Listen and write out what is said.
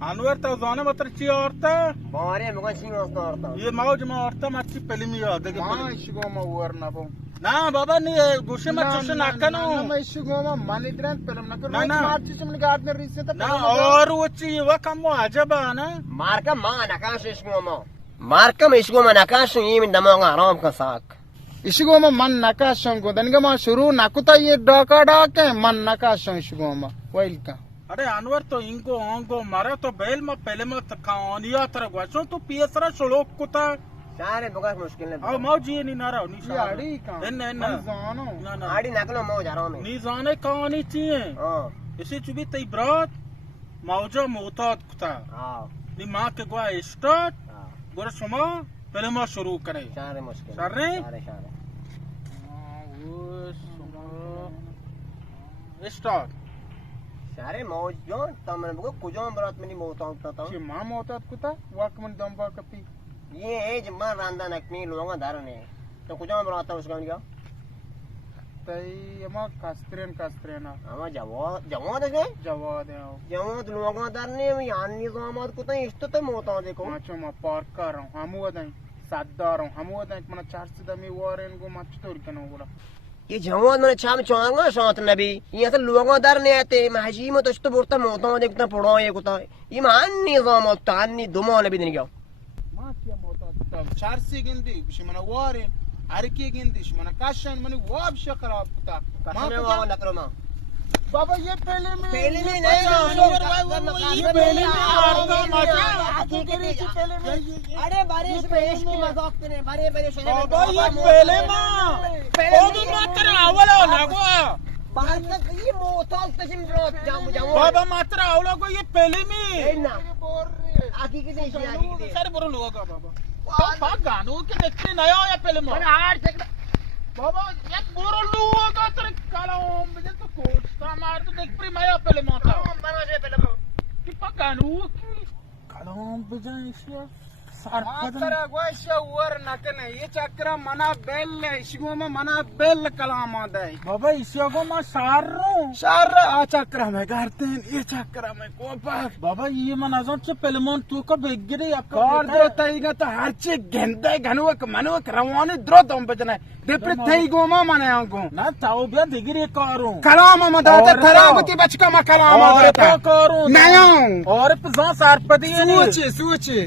Anwar tahu zona materci orta. Bari bukan sih orta. Ye mauj ma orta machi pelimi ya. Ma ishigoma warna po. Na baba ni gushe machush nakanu. Ma ishigoma manidran pelam nakanu. Na na. Marchi chumni gardener risse ta. Na और uchi wa kamu ajaba na. Marka ma nakash ishigoma. Marka ishigoma nakash yimin damonga haram ka sak. ishigoma man nakashon ko daniga ma shuru nakuta ye daka dake man nakashon ishigoma welka. अरे अनवर तो इनको होंगो मारे तो bell में पहले में तकानिया तरह गुआचो तो पियसरा शलोक कुता सारे बुकास मुश्किल है अब मौजी नहीं ना रहा नहीं आड़ी का ना जानो ना ना आड़ी नकलो मौज आ रहा हूं नहीं जाने कहानी चाहिए हां इसी चुबी तई ब्रात मौजो मोतात कुता हां नी मां के गुआ स्टार्ट हां गोरे सुमा पहले में शुरू करे सारे मुश्किल सारे सारे वो सुमा स्टार्ट सारे मौज जो तमन बुको कुजो बरात में नहीं मोता होता che ma motat kuta wakman domba kapi ये एज मां रांदा नकनी लोंगा धारने तो कुजो बरात उसका क्या tai ama kastrena हम जवा देखे jawad hai जवा लोंगा धारने में यानी तो हम को तो इष्ट तो मोता देखो macho ma parkar hamu adai saddar hamu adai mana charsi dami waren go macho tor kana gura ये जवा मैंने छाम चोंगा साथ नबी ये तो लोंगा धारने आते महजी में तो बोलता मोता देखता पड़ो ये कुता ये मान निजाम तानी दुमो नबी दिन क्या macho motat charsi gindi shimana waren arki gindi shimana kashan mani wab shakrab kuta कसम वाव नकरो मां baba ye pehले में नहीं ये pehले में आता मजा अरे बारिश में इश्क की मजाक करे बारे बारे बाबा ये पहले मां ओ भी मात्र आवला लगवा बात ये मोता तसिम जाऊ बाबा मात्र आवला को ये पहले में ना आकी की नहीं आकी की सर बोलो लोगों का बाबा तो पा गानों के देखते नया या पहले में हार से बाबा ये बोलो लोगों का तेरे काला मुझे तो कोट सा मार तो देख प्री माया पहले में था मनो से पहले कि पा गानों की काला बजाय इसे सार Matara gwasha war nakane ye chakra mana bell ishigoma mana bell kalama dai बाबा इसे को मैं सार रहा shar a chakra mein garten ye chakra mein ko par बाबा ये मनाजों से पहले मन तू का बेगरे या kar do taiga ta harche gendai ganuak manuak rawani dro dom bajna depre thai goma mane anko ना ताऊ बिया दिगरी करूं kalama madata tharabati bachka ma kalama और data करूं nayo और पिज़ा सार पदी suche